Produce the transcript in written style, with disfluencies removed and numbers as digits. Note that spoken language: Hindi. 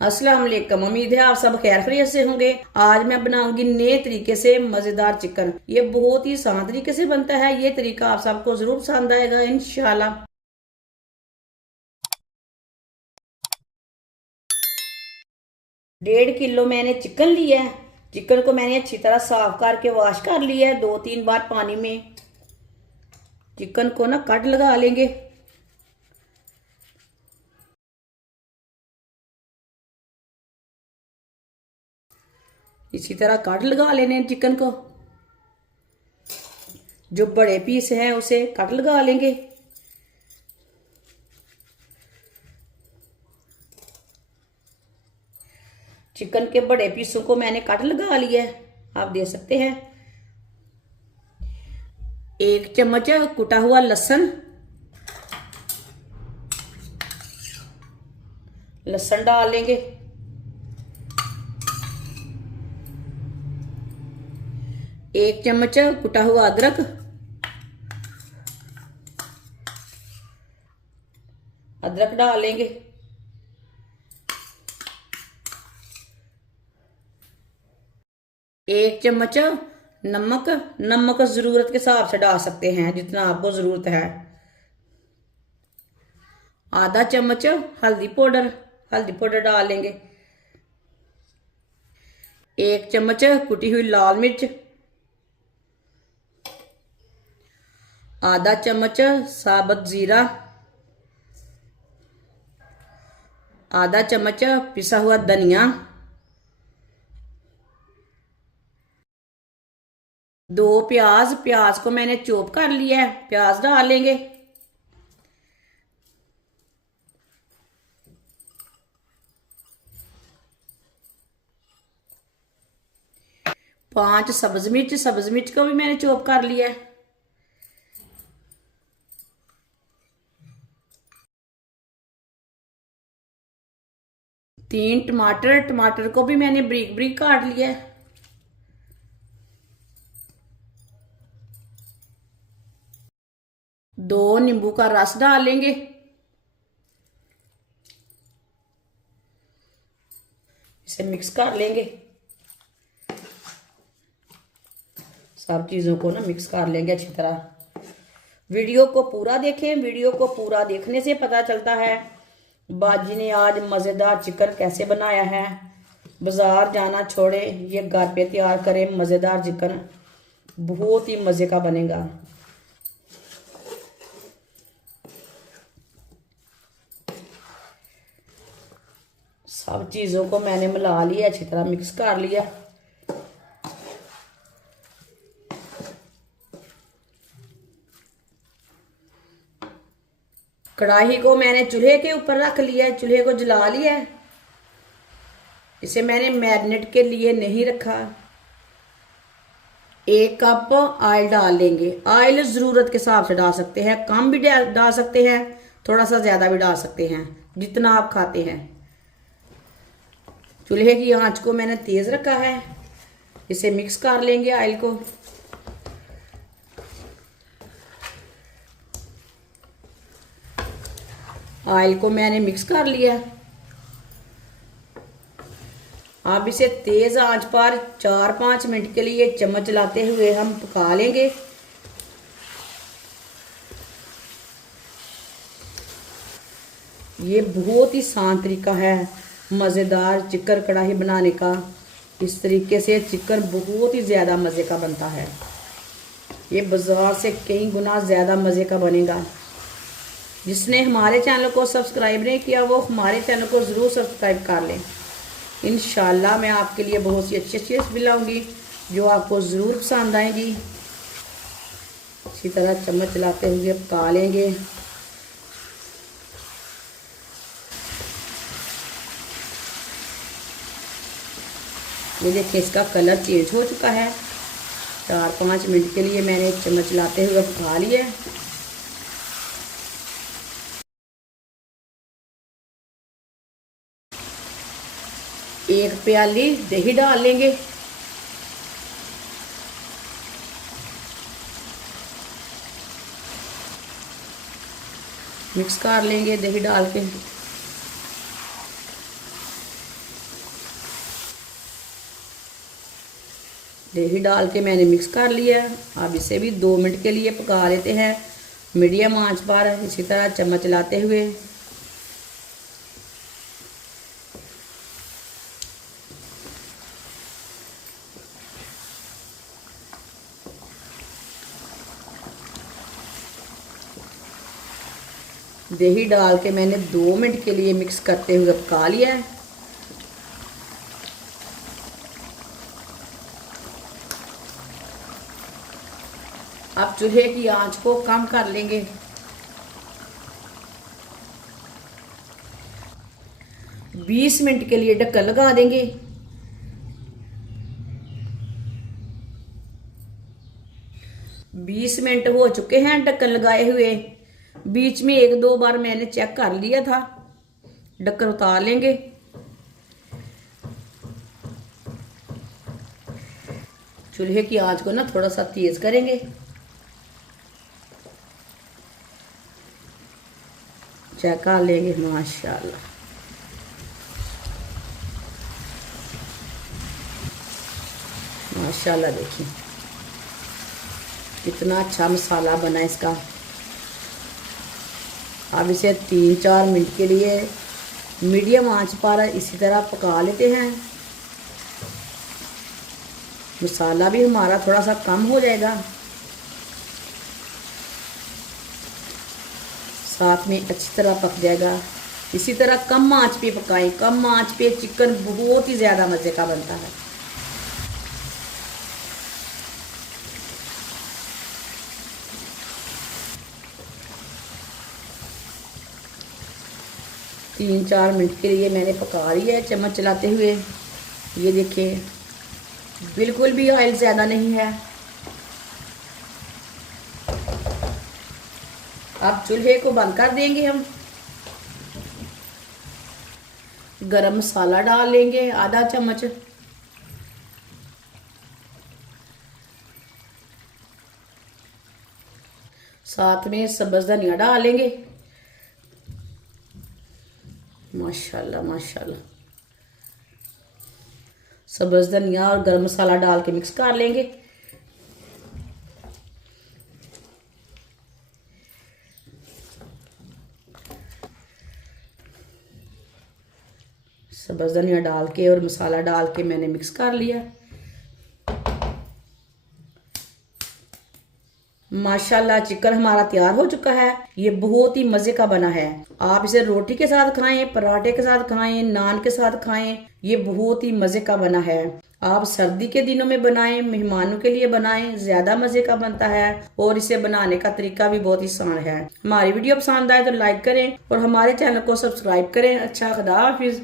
अस्सलाम वालेकुम। उम्मीद है आप सब खैर खैरियत से होंगे। आज मैं बनाऊंगी नए तरीके से मजेदार चिकन। ये बहुत ही आसान तरीके से बनता है। ये तरीका आप सबको जरूर पसंद आएगा इंशाल्लाह। 1.5 किलो मैंने चिकन लिया है। चिकन को मैंने अच्छी तरह साफ करके वॉश कर लिया है 2-3 बार पानी में। चिकन को ना कट लगा लेंगे। इसी तरह कट लगा लेने चिकन को। जो बड़े पीस हैं उसे कट लगा लेंगे। चिकन के बड़े पीसों को मैंने कट लगा लिया है, आप देख सकते हैं। 1 चम्मच कुटा हुआ लहसुन डाल लेंगे। 1 चम्मच कुटा हुआ अदरक डाल लेंगे। 1 चम्मच नमक जरूरत के हिसाब से डाल सकते हैं, जितना आपको जरूरत है। आधा चम्मच हल्दी पाउडर डाल लेंगे। 1 चम्मच कुटी हुई लाल मिर्च, आधा चम्मच साबुत जीरा, आधा चम्मच पिसा हुआ धनिया, 2 प्याज को मैंने चॉप कर लिया है, प्याज डाल लेंगे। 5 सब्ज मिर्च को भी मैंने चॉप कर लिया है। 3 टमाटर को भी मैंने बारीक बारीक काट लिया है। 2 नींबू का रस डाल लेंगे। इसे मिक्स कर लेंगे। सब चीजों को ना मिक्स कर लेंगे अच्छी तरह। वीडियो को पूरा देखें। वीडियो को पूरा देखने से पता चलता है बाजी ने आज मजेदार चिकन कैसे बनाया है। बाजार जाना छोड़े, ये घर पे तैयार करें मजेदार चिकन, बहुत ही मजे का बनेगा। सब चीजों को मैंने मिला लिया, अच्छी तरह मिक्स कर लिया। कढ़ाई को मैंने चूल्हे के ऊपर रख लिया है, चूल्हे को जला लिया है। इसे मैंने मैरिनेट के लिए नहीं रखा। 1 कप ऑयल डाल लेंगे। ऑयल जरूरत के हिसाब से डाल सकते हैं, कम भी डाल सकते हैं, थोड़ा सा ज्यादा भी डाल सकते हैं, जितना आप खाते हैं। चूल्हे की आंच को मैंने तेज रखा है। इसे मिक्स कर लेंगे ऑयल को। ऑयल को मैंने मिक्स कर लिया। अब इसे तेज आंच पर 4-5 मिनट के लिए चम्मच चलाते हुए हम पका लेंगे। ये बहुत ही आसान तरीका है मज़ेदार चिकन कढ़ाई बनाने का। इस तरीके से चिकन बहुत ही ज़्यादा मज़े का बनता है। ये बाजार से कई गुना ज़्यादा मज़े का बनेगा। जिसने हमारे चैनल को सब्सक्राइब नहीं किया वो हमारे चैनल को ज़रूर सब्सक्राइब कर लें। इंशाल्लाह मैं आपके लिए बहुत सी अच्छी अच्छी रेसिपी लाऊंगी जो आपको ज़रूर पसंद आएंगी। इसी तरह चम्मच चलाते हुए पका लेंगे। ये देखिए इसका कलर चेंज हो चुका है। 4-5 मिनट के लिए मैंने चम्मच चलाते हुए पका लिया। 1 प्याली दही डाल लेंगे। मिक्स कर लेंगे दही डाल के। दही डाल के मैंने मिक्स कर लिया। अब इसे भी 2 मिनट के लिए पका लेते हैं मीडियम आंच पर, इसी तरह चम्मच चलाते हुए। दही डाल के मैंने 2 मिनट के लिए मिक्स करते हुए पका लिया है। अब चूल्हे की आंच को कम कर लेंगे। बीस मिनट के लिए ढक्कन लगा देंगे। बीस मिनट हो चुके हैं ढक्कन लगाए हुए। बीच में 1-2 बार मैंने चेक कर लिया था। ढक्कन उतार लेंगे। चूल्हे की आंच को ना थोड़ा सा तेज करेंगे। चेक कर लेंगे। माशाल्लाह, माशाल्लाह, देखिए कितना अच्छा मसाला बना इसका। अब इसे 3-4 मिनट के लिए मीडियम आंच पर इसी तरह पका लेते हैं। मसाला भी हमारा थोड़ा सा कम हो जाएगा, साथ में अच्छी तरह पक जाएगा। इसी तरह कम आंच पे पकाएं। कम आंच पे चिकन बहुत ही ज़्यादा मज़े का बनता है। तीन 4 मिनट के लिए मैंने पका लिया है चम्मच चलाते हुए। ये देखिए बिल्कुल भी ऑयल ज़्यादा नहीं है। अब चूल्हे को बंद कर देंगे। हम गरम मसाला डाल लेंगे आधा चम्मच। साथ में सब्ज़ धनिया डाल लेंगे। माशाल्लाह, माशाल्लाह। सब्ज़ धनिया और गरम मसाला डाल के मिक्स कर लेंगे। सब्ज़ धनिया डाल के और मसाला डाल के मैंने मिक्स कर लिया। माशाल्लाह, चिकन हमारा तैयार हो चुका है। ये बहुत ही मज़े का बना है। आप इसे रोटी के साथ खाएं, पराठे के साथ खाएं, नान के साथ खाएं। ये बहुत ही मज़े का बना है। आप सर्दी के दिनों में बनाएं, मेहमानों के लिए बनाएं, ज़्यादा मज़े का बनता है। और इसे बनाने का तरीका भी बहुत ही आसान है। हमारी वीडियो पसंद आए तो लाइक करें और हमारे चैनल को सब्सक्राइब करें। अच्छा, खुदा हाफिज़।